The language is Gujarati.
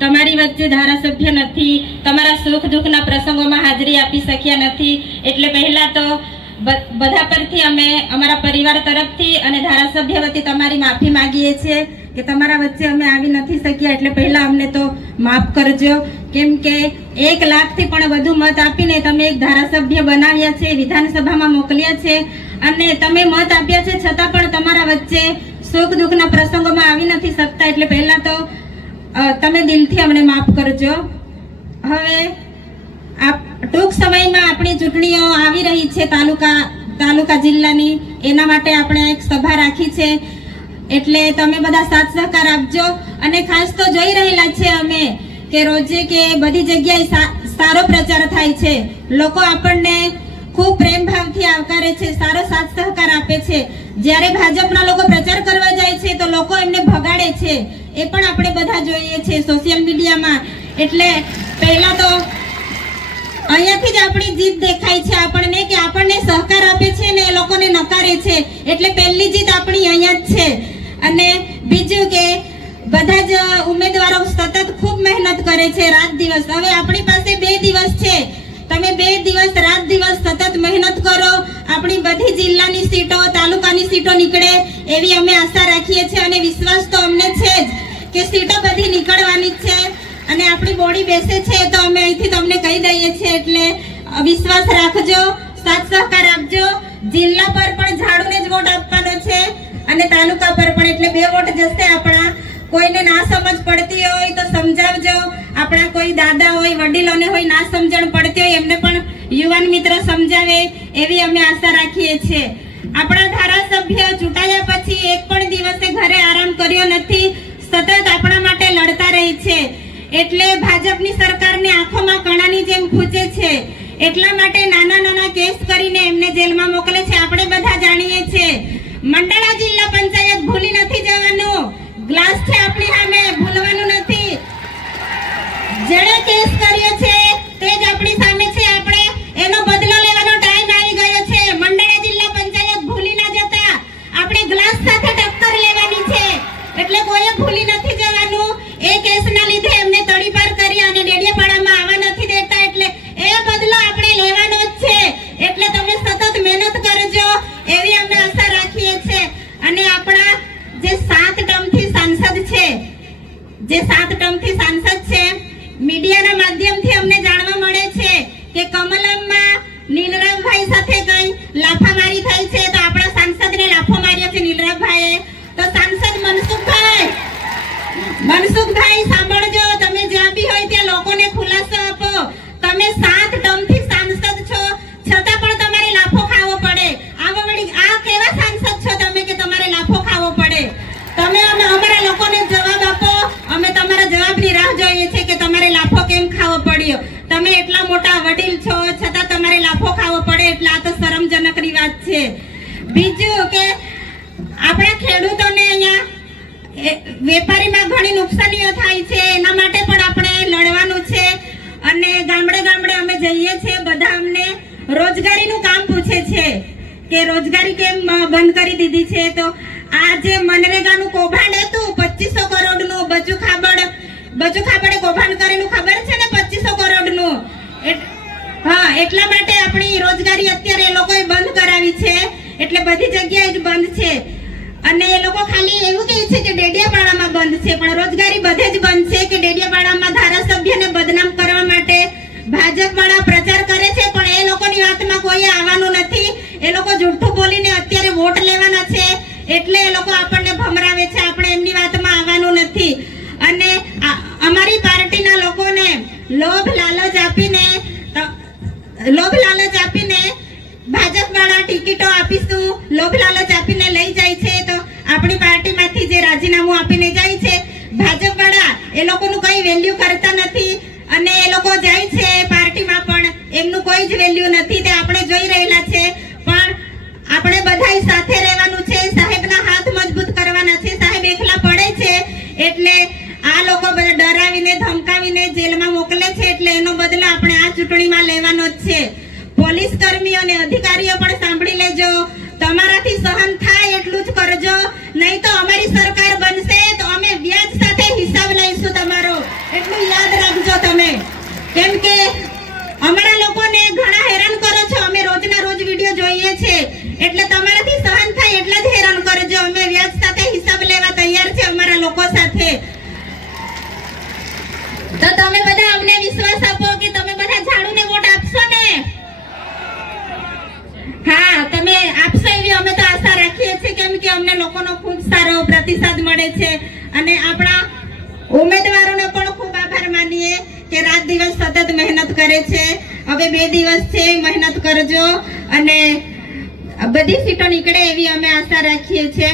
તમારી વચ્ચે ધારાસભ્ય નથી, તમારા સુખ દુઃખના પ્રસંગોમાં હાજરી આપી શક્યા નથી, એટલે પહેલા તો બધા પરથી અમે અમારા પરિવાર તરફથી અને ધારાસભ્ય વતી તમારી માફી માંગીએ છીએ કે તમારા વચ્ચે અમે આવી નથી શક્યા, એટલે પહેલા અમને તો માફ કરજો. કેમ કે 1 લાખથી પણ વધુ મત આપીને તમે એક ધારાસભ્ય બનાવ્યા છે, વિધાનસભામાં મોકલ્યા છે અને તમે મત આપ્યા છે છતાં પણ તમારા વચ્ચે સુખ દુઃખના પ્રસંગોમાં આવી નથી શકતા, એટલે પહેલા તો તમે દિલથી અમને માફ કરજો. હવે ટૂંક સમયમાં આપણી ચૂંટણીઓ આવી રહી છે, તાલુકા જિલ્લાની, એના માટે આપણે એક સભા રાખી છે, એટલે તમે બધા સાથ સહકાર આપજો. અને ખાસ તો જોઈ રહેલા છે અમે કે રોજે કે બધી જગ્યાએ સારો પ્રચાર થાય છે, લોકો આપણને ખૂબ પ્રેમ ભાવથી આવકારે છે, સારો સાથ સહકાર આપે છે. જ્યારે ભાજપના લોકો પ્રચાર કરવા જાય છે તો લોકો એમને ભગાડે છે, એ પણ આપણે બધા જોઈએ છે સોશિયલ મીડિયામાં. એટલે પહેલા તો અહીંયાથી જ આપણી જીત દેખાય છે આપણને કે આપણને સહકાર આપે છે ને એ લોકોને નકારે છે, એટલે પહેલી જીત આપણી અહીંયા જ છે. અને બીજું કે બધા જ ઉમેદવારો સતત ખૂબ મહેનત કરે છે રાત દિવસ. હવે આપણી પાસે 2 દિવસ છે, તમે 2 દિવસ રાત દિવસ સતત મહેનત કરો, આપણી બધી જિલ્લાની સીટો, તાલુકાની સીટો નીકળે એવી અમે આશા રાખીએ છીએ અને વિશ્વાસ તો અમને છે જ કે સીટો બધી નીકળવાની જ છે અને આપણી બોડી બેસે છે તો અમે અહીંથી તમને કહી દઈએ છીએ, એટલે વિશ્વાસ રાખજો, સાથ સહકાર આપજો. જિલ્લા પર પણ ઝાડુને જ વોટ આપવાનો છે અને તાલુકા પર પણ, એટલે 2 વોટ જશે આપણા. કોઈને ના સમજ પડતી હોય તો સમજાવજો, આપણા કોઈ દાદા હોય, વડીલોને હોય ના સમજણ પડતી હોય એમને પણ યુવાન મિત્ર સમજાવે એવી અમે આશા રાખીએ છીએ. આપણા ધારાસભ્ય ચૂંટાયા પછી એક પણ દિવસે ઘરે આરામ કર્યો નથી, સતત આપણા માટે લડતા રહી છે, એટલે ભાજપની સરકારને આંખોમાં કણાની જેમ ખૂંચે છે, એટલા માટે નાના નાના કેસ કરીને એમને જેલમાં મોકલે છે. આપણે બધા જાણીએ છીએ મંડળા જિલ્લા પંચાયત ભૂલી નથી જવાનું, ગ્લાસ છે આપણી સામે, ભૂલવાનું નથી. જેણે કેસ કર્યો છે તે જ આપણી સામે છે, આપણે એનો બદલો લેવાનો ટાઈમ આવી ગયો છે. મંડળા જિલ્લા પંચાયત ભૂલી ના જતા, આપણે ગ્લાસ સાથે ટક્કર લેવાની છે, એટલે કોઈ ભૂલી નથી જવાનું. એ કેસના લીધે એમને તડીપાર કરી અને ડેડિયાપાડામાં આવવા નથી દેતા, એટલે એ બદલો આપણે લેવાનો જ છે, એટલે તમે સતત મહેનત કરજો એવી અમે આશા રાખીએ છીએ. અને આપણા જે 7 ટર્મથી સાંસદ છે, મીડિયાના માધ્યમથી અમને જાણવા મળે છે કે કમલમમાં નીલરામભાઈ સાથે કઈ લાફામારી થઈ છે, તો આપણા સાંસદને લાફો માર્યો છે નીલરામભાઈએ. તો સાંસદ મનસુખભાઈ સાંભળજો, તમે જ્યાં બી હોય ત્યાં લોકોને ખુલાસો આપો. તમે 7 ટર્મથી સાંસદ છો છતાં પણ તમારે લાફો ખાવો પડે. આ કેવા સાંસદ છો તમે કે તમારે લાફો ખાવો પડે? તમે અમારા લોકોને જવાબ આપો, અમે તમારા જવાબની રાહ જોઈએ છે કે તમારે લાફો કેમ ખાવો પડ્યો. તમે એટલા મોટા વડીલ છો છતાં તમારે લાફો ખાવો પડે, એટલે આ તો શરમજનકની વાત છે. બીજું કે આપણા ખેડૂતોને અહીંયા વેપારીમાં ઘણી નુકસાનીઓ થાય છે, એના માટે પણ આપણે લડવાનું છે. અને ગામડે ગામડે અમે જઈએ છીએ, બધા અમને રોજગારીનું કામ પૂછે છે કે રોજગારી કેમ બંધ કરી દીધી છે. તો આ જે મનરેગાનું કૌભાંડ હતું 2500 કરોડનું, બચુ ખાબડે કૌભાંડ કરેલું ખબર છે ને, 2500 કરોડનું. હા, એટલા માટે આપણી રોજગારી અત્યારે એ લોકોએ બંધ કરાવી છે, એટલે બધી જગ્યાએ જ બંધ છે. અને એ લોકો ખાલી એવું કહે છે કે ડેડિયાપાડામાં બંધ છે, પણ રોજગારી બધે જ બંધ છે. કે ડેડિયાપાડામાં ધારાસભ્યને બદનામ કરવા માટે ભાજપવાળા પ્રચાર કરે છે, પણ એ લોકોની વાતમાં કોઈ આવવાનું નથી. એ લોકો જૂઠું બોલીને અત્યારે વોટ લેવાના છે, એટલે એ લોકો આપણને ભમરાવે છે, આપણે એમની વાતમાં આવવાનું નથી. અને અમારી પાર્ટીના લોકોને લોભ લાલચ આપીને ભાજપવાળા ટિકિટો આપીશું, લોભ લાલચ આપીને લઈ જાય છે. તો આપણી પાર્ટીમાંથી જે રાજીનામું આપીને જાય છે ભાજપવાળા, એ લોકોનું કઈ વેલ્યુ કરતા નથી અને એ લોકો જાય છે પાર્ટીમાં પણ એમનું કોઈ જ વેલ્યુ નથી, તે આપણે જોઈ રહેલા છે. પણ આપણે બધાય સાથે રહેવાનું છે, સાહેબના હાથ મજબૂત કરવાના છે. સાહેબ એકલા પડે છે એટલે આ લોકો બધા ડરાવીને ધમકાવીને જેલમાં મોકલે છે, એટલે એનો બદલો આપણે આ ચૂંટણીમાં લેવાનો જ છે. પોલીસ કર્મીઓ અને અધિકારીઓ પણ સાંભળી લેજો, તમારાથી સહન થાય એટલું જ કરજો, નહીં તો અમારી સરકાર બનશે તો અમે વ્યાજ સાથે હિસાબ લઈશું તમારો, એટલું તમે, કેમ કે અમારા લોકોને ઘણા હેરાન કરો છો. અમે રોજના રોજ વિડીયો જોઈએ છે, એટલે તમારાથી સહન થાય એટલા જ હેરાન કરજો. અમે વ્યાજ સાથે હિસાબ લેવા તૈયાર છે અમારા લોકો સાથે. તો તમે બધા અમને વિશ્વાસ આપો કે તમે બધા ઝાડુને વોટ આપશો ને? હા, તમે આપશો એવી અમે તો આશા રાખીએ છીએ, કેમ કે અમને લોકોનો ખૂબ સારો પ્રતિસાદ મળે છે. અને આપણા ઉમેદવારોનો પણ ખૂબ આભાર માનીએ કે રાત દિવસ સતત મહેનત કરે છે. હવે 2 દિવસ છે, મહેનત કરજો અને બધી સીટો નીકળે એવી અમે આશા રાખીએ છીએ.